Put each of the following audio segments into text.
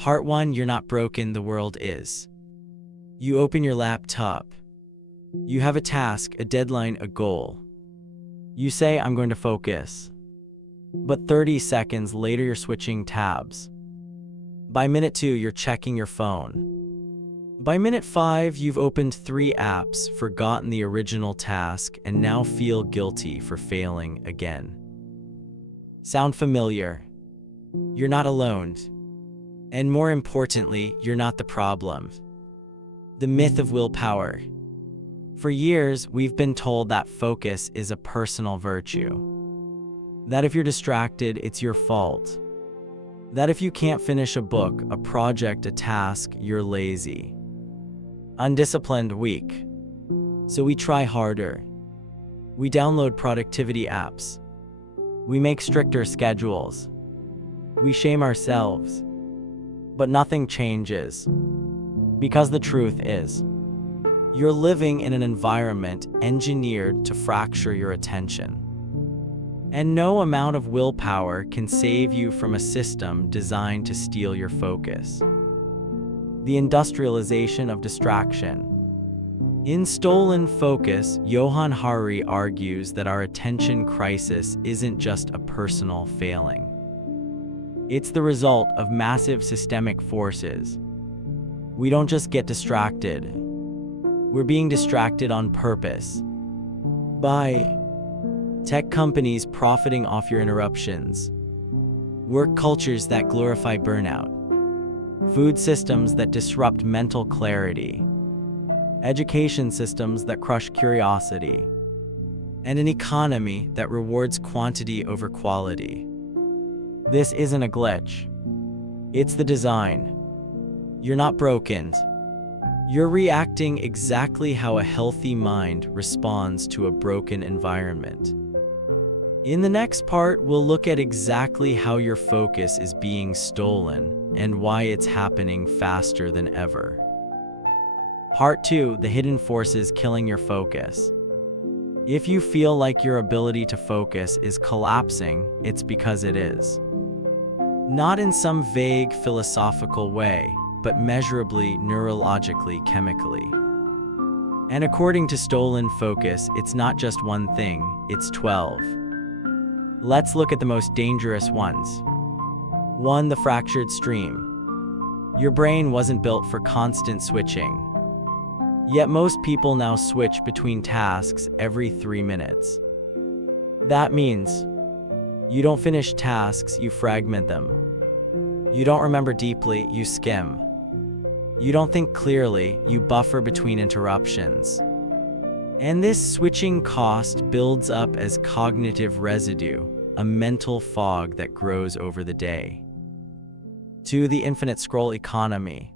Part 1. You're not broken, the world is. You open your laptop. You have a task, a deadline, a goal. You say, I'm going to focus. But 30 seconds later, you're switching tabs. By minute 2, you're checking your phone. By minute 5, you've opened 3 apps, forgotten the original task, and now feel guilty for failing again. Sound familiar? You're not alone. And more importantly, you're not the problem. The myth of willpower. For years, we've been told that focus is a personal virtue. That if you're distracted, it's your fault. That if you can't finish a book, a project, a task, you're lazy. Undisciplined, weak. So we try harder. We download productivity apps. We make stricter schedules. We shame ourselves. But nothing changes. Because the truth is, you're living in an environment engineered to fracture your attention. And no amount of willpower can save you from a system designed to steal your focus. The industrialization of distraction. In Stolen Focus, Johann Hari argues that our attention crisis isn't just a personal failing. It's the result of massive systemic forces. We don't just get distracted. We're being distracted on purpose. By tech companies profiting off your interruptions. Work cultures that glorify burnout. Food systems that disrupt mental clarity. Education systems that crush curiosity. And an economy that rewards quantity over quality. This isn't a glitch. It's the design. You're not broken. You're reacting exactly how a healthy mind responds to a broken environment. In the next part, we'll look at exactly how your focus is being stolen and why it's happening faster than ever. Part 2. The hidden forces killing your focus. If you feel like your ability to focus is collapsing, it's because it is. Not in some vague philosophical way, but measurably, neurologically, chemically. And according to Stolen Focus, it's not just one thing, it's 12. Let's look at the most dangerous ones. 1. The fractured stream. Your brain wasn't built for constant switching. Yet most people now switch between tasks every 3 minutes. That means you don't finish tasks, you fragment them. You don't remember deeply, you skim. You don't think clearly, you buffer between interruptions. And this switching cost builds up as cognitive residue, a mental fog that grows over the day. 2. The infinite scroll economy.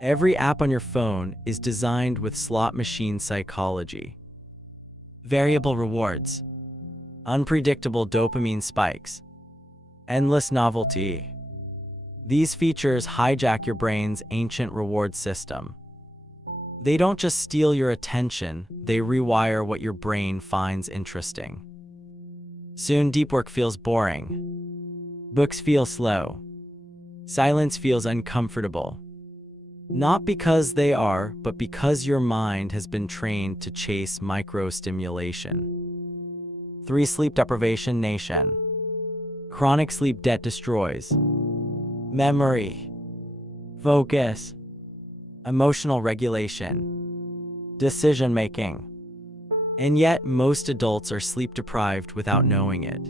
Every app on your phone is designed with slot machine psychology. Variable rewards. Unpredictable dopamine spikes. Endless novelty. These features hijack your brain's ancient reward system. They don't just steal your attention, they rewire what your brain finds interesting. Soon, deep work feels boring. Books feel slow. Silence feels uncomfortable. Not because they are, but because your mind has been trained to chase micro-stimulation. 3. Sleep deprivation nation. Chronic sleep debt destroys memory, focus, emotional regulation, decision-making. And yet, most adults are sleep-deprived without knowing it.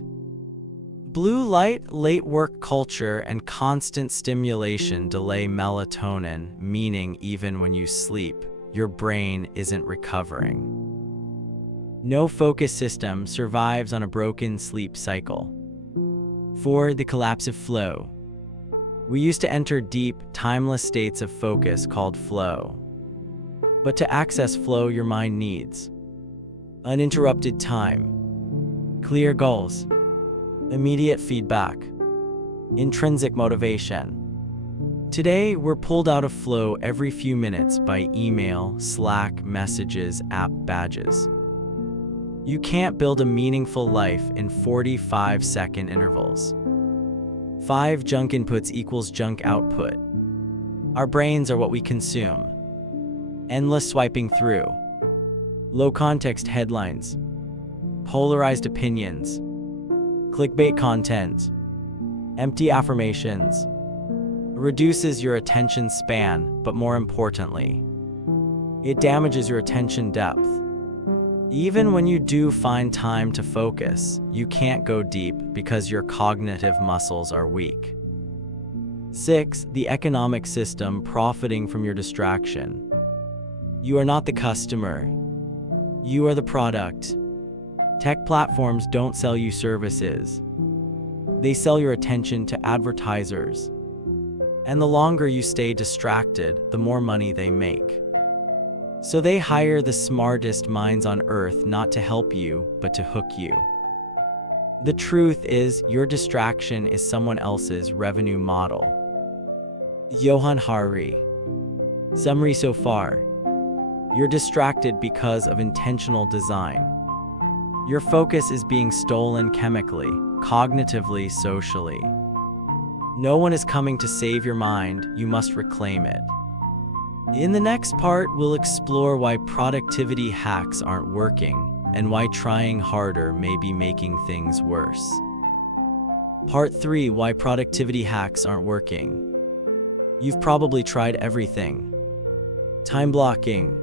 Blue light, late work culture, and constant stimulation delay melatonin, meaning even when you sleep, your brain isn't recovering. No focus system survives on a broken sleep cycle. 4. The collapsive flow. We used to enter deep, timeless states of focus called flow. But to access flow, your mind needs uninterrupted time, clear goals, immediate feedback, intrinsic motivation. Today, we're pulled out of flow every few minutes by email, Slack, messages, app badges. You can't build a meaningful life in 45-second intervals. 5 junk inputs equals junk output. Our brains are what we consume. Endless swiping through. Low context headlines. Polarized opinions. Clickbait content. Empty affirmations. Reduces your attention span, but more importantly, it damages your attention depth. Even when you do find time to focus, you can't go deep because your cognitive muscles are weak. 6. The economic system profiting from your distraction. You are not the customer. You are the product. Tech platforms don't sell you services. They sell your attention to advertisers. And the longer you stay distracted, the more money they make. So they hire the smartest minds on earth not to help you, but to hook you. The truth is, your distraction is someone else's revenue model. Johann Hari. Summary so far. You're distracted because of intentional design. Your focus is being stolen chemically, cognitively, socially. No one is coming to save your mind, you must reclaim it. In the next part, we'll explore why productivity hacks aren't working and why trying harder may be making things worse. Part 3, why productivity hacks aren't working. You've probably tried everything. Time blocking,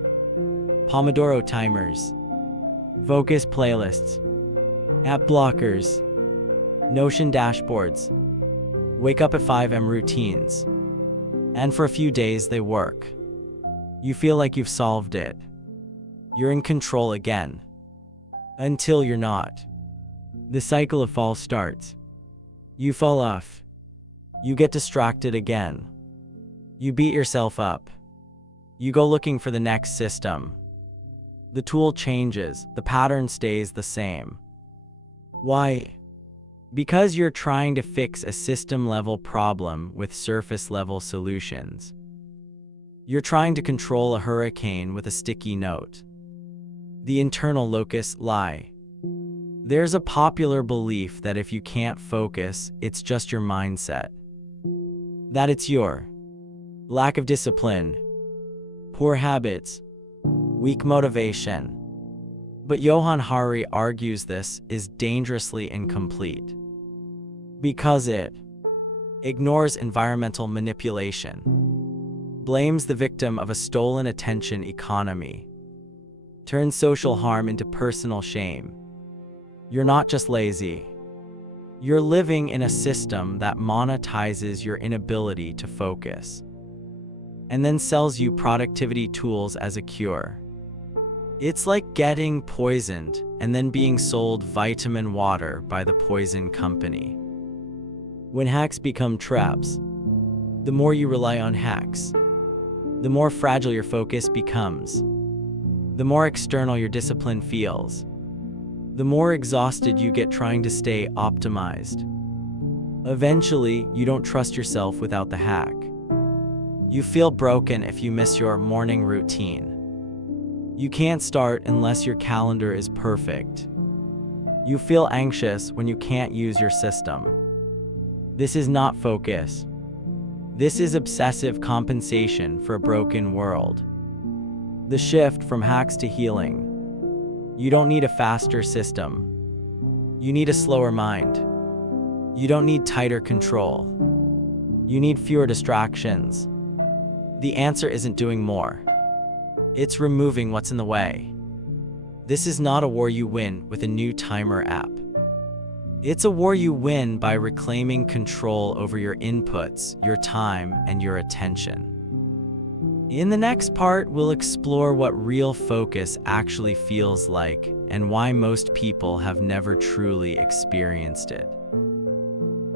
Pomodoro timers, focus playlists, app blockers, Notion dashboards, wake up at 5 a.m. routines. And for a few days they work. You feel like you've solved it. You're in control again. Until you're not. The cycle of fall starts. You fall off. You get distracted again. You beat yourself up. You go looking for the next system. The tool changes, the pattern stays the same. Why? Because you're trying to fix a system-level problem with surface-level solutions. You're trying to control a hurricane with a sticky note. The internal locus lie. There's a popular belief that if you can't focus, it's just your mindset. That it's your lack of discipline, poor habits, weak motivation. But Johann Hari argues this is dangerously incomplete. Because it ignores environmental manipulation, blames the victim of a stolen attention economy, turns social harm into personal shame. You're not just lazy. You're living in a system that monetizes your inability to focus, and then sells you productivity tools as a cure. It's like getting poisoned and then being sold vitamin water by the poison company. When hacks become traps, the more you rely on hacks, the more fragile your focus becomes, the more external your discipline feels, the more exhausted you get trying to stay optimized. Eventually, you don't trust yourself without the hack. You feel broken if you miss your morning routine. You can't start unless your calendar is perfect. You feel anxious when you can't use your system. This is not focus. This is obsessive compensation for a broken world. The shift from hacks to healing. You don't need a faster system. You need a slower mind. You don't need tighter control. You need fewer distractions. The answer isn't doing more. It's removing what's in the way. This is not a war you win with a new timer app. It's a war you win by reclaiming control over your inputs, your time, and your attention. In the next part, we'll explore what real focus actually feels like and why most people have never truly experienced it.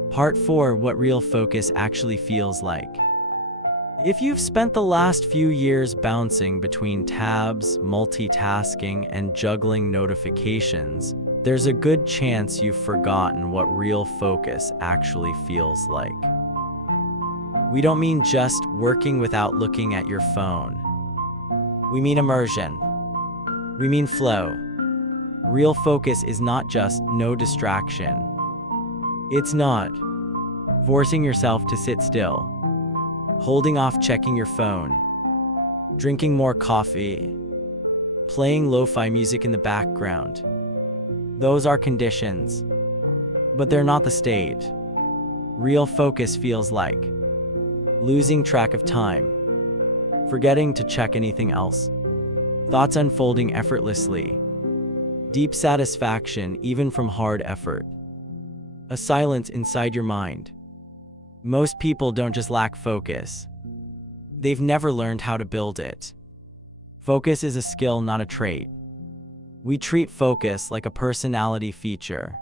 Part 4, what real focus actually feels like. If you've spent the last few years bouncing between tabs, multitasking, and juggling notifications, there's a good chance you've forgotten what real focus actually feels like. We don't mean just working without looking at your phone. We mean immersion. We mean flow. Real focus is not just no distraction. It's not forcing yourself to sit still, holding off checking your phone, drinking more coffee, playing lo-fi music in the background. Those are conditions, but they're not the state. Real focus feels like losing track of time, forgetting to check anything else, thoughts unfolding effortlessly, deep satisfaction even from hard effort, a silence inside your mind. Most people don't just lack focus. They've never learned how to build it. Focus is a skill, not a trait. We treat focus like a personality feature.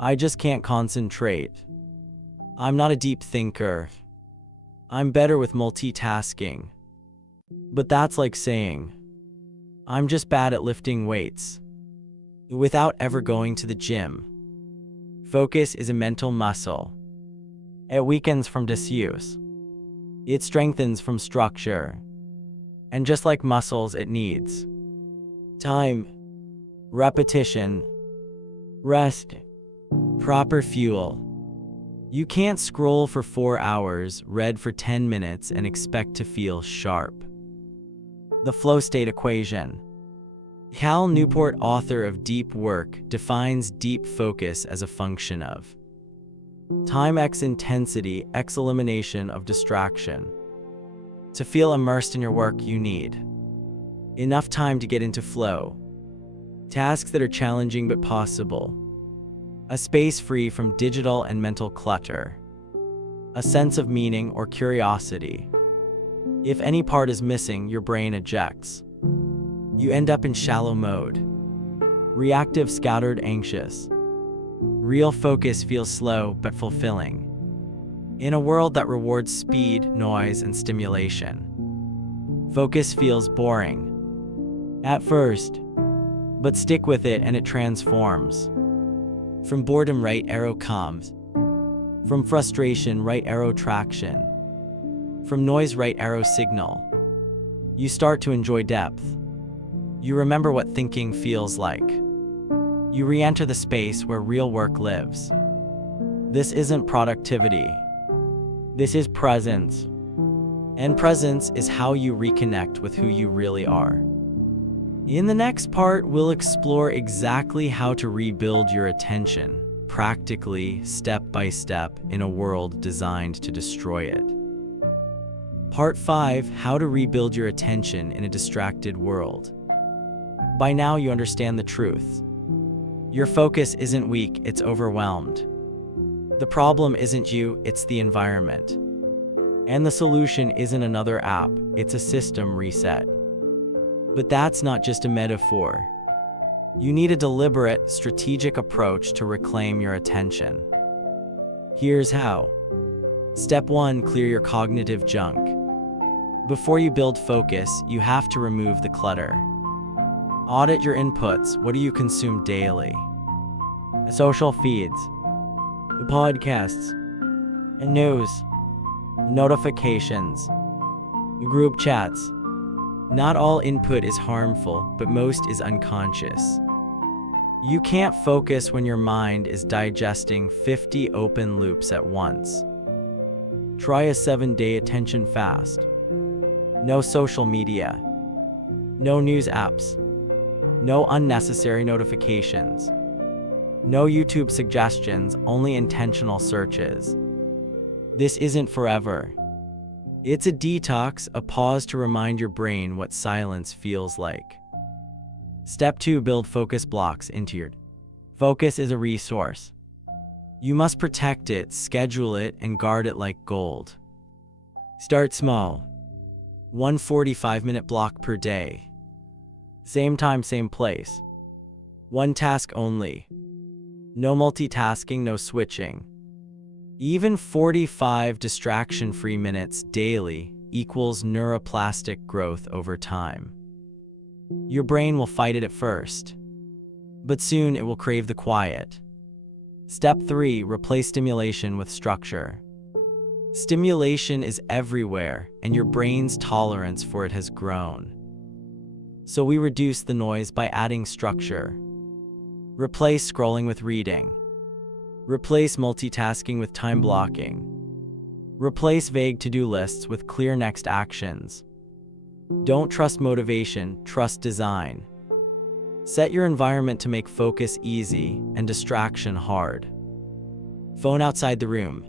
I just can't concentrate. I'm not a deep thinker. I'm better with multitasking. But that's like saying, I'm just bad at lifting weights, without ever going to the gym. Focus is a mental muscle. It weakens from disuse. It strengthens from structure. And just like muscles, it needs time, repetition, rest, proper fuel. You can't scroll for 4 hours, read for 10 minutes, and expect to feel sharp. The flow state equation. Cal Newport, author of Deep Work, defines deep focus as a function of time x intensity x elimination of distraction. To feel immersed in your work, you need enough time to get into flow, tasks that are challenging but possible, a space free from digital and mental clutter, a sense of meaning or curiosity. If any part is missing, your brain ejects. You end up in shallow mode, reactive, scattered, anxious. Real focus feels slow but fulfilling. In a world that rewards speed, noise, and stimulation, focus feels boring at first, but stick with it and it transforms. From boredom, right arrow calms. From frustration, right arrow traction. From noise, right arrow signal. You start to enjoy depth. You remember what thinking feels like. You re-enter the space where real work lives. This isn't productivity. This is presence. And presence is how you reconnect with who you really are. In the next part, we'll explore exactly how to rebuild your attention, practically, step by step, in a world designed to destroy it. Part 5, how to rebuild your attention in a distracted world. By now you understand the truth. Your focus isn't weak, it's overwhelmed. The problem isn't you, it's the environment. And the solution isn't another app, it's a system reset. But that's not just a metaphor. You need a deliberate, strategic approach to reclaim your attention. Here's how. Step 1, clear your cognitive junk. Before you build focus, you have to remove the clutter. Audit your inputs. What do you consume daily? Social feeds, podcasts, and news, notifications, group chats. Not all input is harmful, but most is unconscious. You can't focus when your mind is digesting 50 open loops at once. Try a 7-day attention fast. No social media. No news apps. No unnecessary notifications. No YouTube suggestions, only intentional searches. This isn't forever. It's a detox, a pause to remind your brain what silence feels like. Step 2, build focus blocks into your. Focus is a resource. You must protect it, schedule it, and guard it like gold. Start small. 1 45-minute block per day. Same time, same place. One task only. No multitasking, no switching. Even 45 distraction-free minutes daily equals neuroplastic growth over time. Your brain will fight it at first, but soon it will crave the quiet. Step 3, replace stimulation with structure. Stimulation is everywhere, and your brain's tolerance for it has grown. So we reduce the noise by adding structure. Replace scrolling with reading. Replace multitasking with time blocking. Replace vague to-do lists with clear next actions. Don't trust motivation, trust design. Set your environment to make focus easy and distraction hard. Phone outside the room.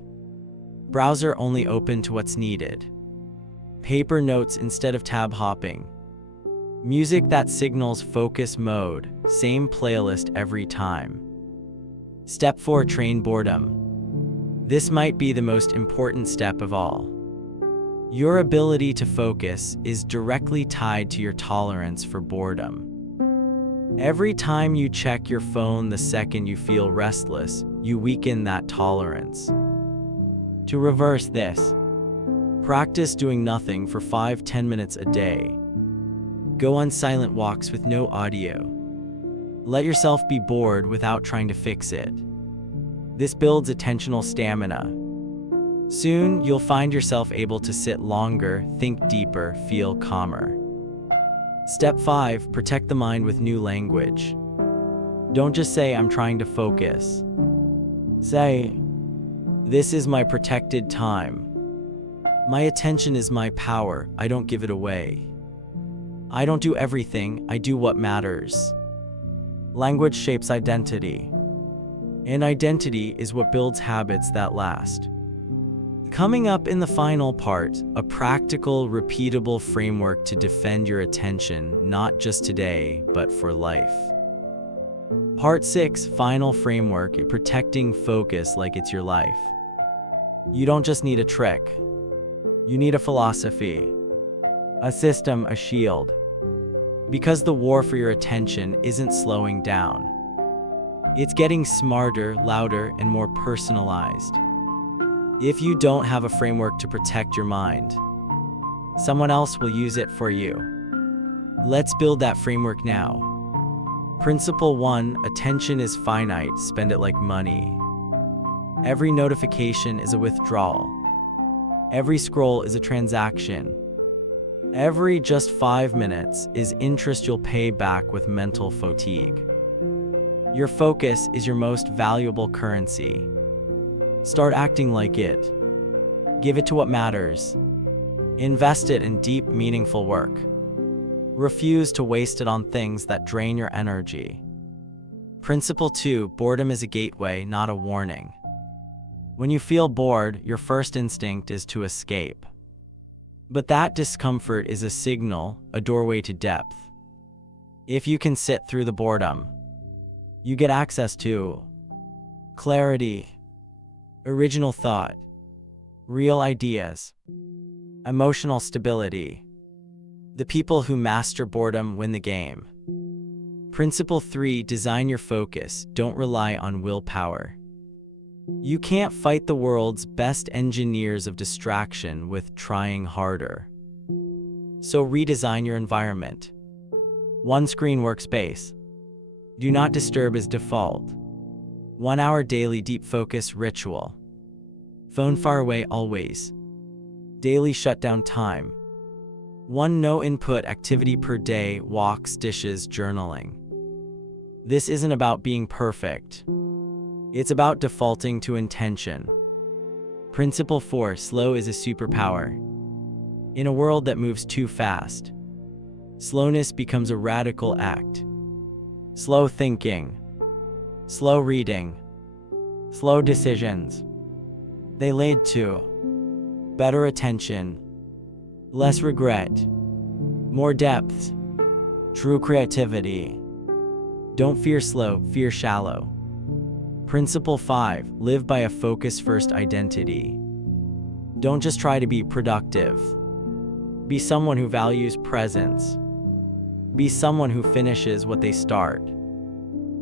Browser only open to what's needed. Paper notes instead of tab hopping. Music that signals focus mode, same playlist every time. Step 4. Train boredom. This might be the most important step of all. Your ability to focus is directly tied to your tolerance for boredom. Every time you check your phone the second you feel restless, you weaken that tolerance. To reverse this, practice doing nothing for 5-10 minutes a day. Go on silent walks with no audio. Let yourself be bored without trying to fix it. This builds attentional stamina. Soon, you'll find yourself able to sit longer, think deeper, feel calmer. Step 5. Protect the mind with new language. Don't just say, "I'm trying to focus." Say, "This is my protected time. My attention is my power, I don't give it away. I don't do everything, I do what matters." Language shapes identity. And identity is what builds habits that last. Coming up in the final part, a practical, repeatable framework to defend your attention, not just today, but for life. Part 6, final framework, protecting focus like it's your life. You don't just need a trick. You need a philosophy, a system, a shield. Because the war for your attention isn't slowing down. It's getting smarter, louder, and more personalized. If you don't have a framework to protect your mind, someone else will use it for you. Let's build that framework now. Principle 1, attention is finite, spend it like money. Every notification is a withdrawal. Every scroll is a transaction. Every just 5 minutes is interest you'll pay back with mental fatigue. Your focus is your most valuable currency. Start acting like it. Give it to what matters. Invest it in deep, meaningful work. Refuse to waste it on things that drain your energy. Principle 2, boredom is a gateway, not a warning. When you feel bored, your first instinct is to escape. But that discomfort is a signal, a doorway to depth. If you can sit through the boredom, you get access to clarity, original thought, real ideas, emotional stability. The people who master boredom win the game. Principle 3, design your focus, don't rely on willpower. You can't fight the world's best engineers of distraction with trying harder. So redesign your environment. One screen workspace. Do not disturb is default. 1 hour daily deep focus ritual. Phone far away always. Daily shutdown time. 1 no input activity per day, walks, dishes, journaling. This isn't about being perfect. It's about defaulting to intention. Principle 4, slow is a superpower. In a world that moves too fast, slowness becomes a radical act. Slow thinking, slow reading, slow decisions. They lead to better attention, less regret, more depth, true creativity. Don't fear slow, fear shallow. Principle 5, live by a focus-first identity. Don't just try to be productive. Be someone who values presence. Be someone who finishes what they start.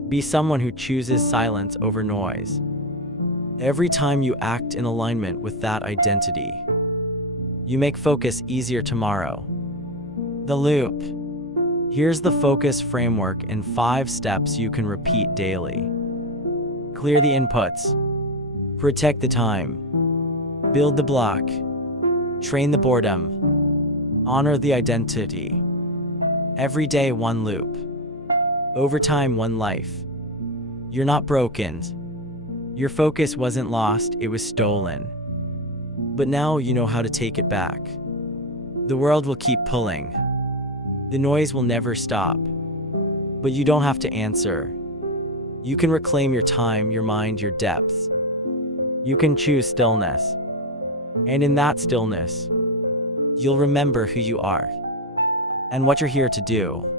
Be someone who chooses silence over noise. Every time you act in alignment with that identity, you make focus easier tomorrow. The loop. Here's the focus framework in 5 steps you can repeat daily. Clear the inputs. Protect the time. Build the block. Train the boredom. Honor the identity. Every day, 1 loop. Over time, 1 life. You're not broken. Your focus wasn't lost, it was stolen. But now you know how to take it back. The world will keep pulling. The noise will never stop. But you don't have to answer. You can reclaim your time, your mind, your depths. You can choose stillness. And in that stillness, you'll remember who you are and what you're here to do.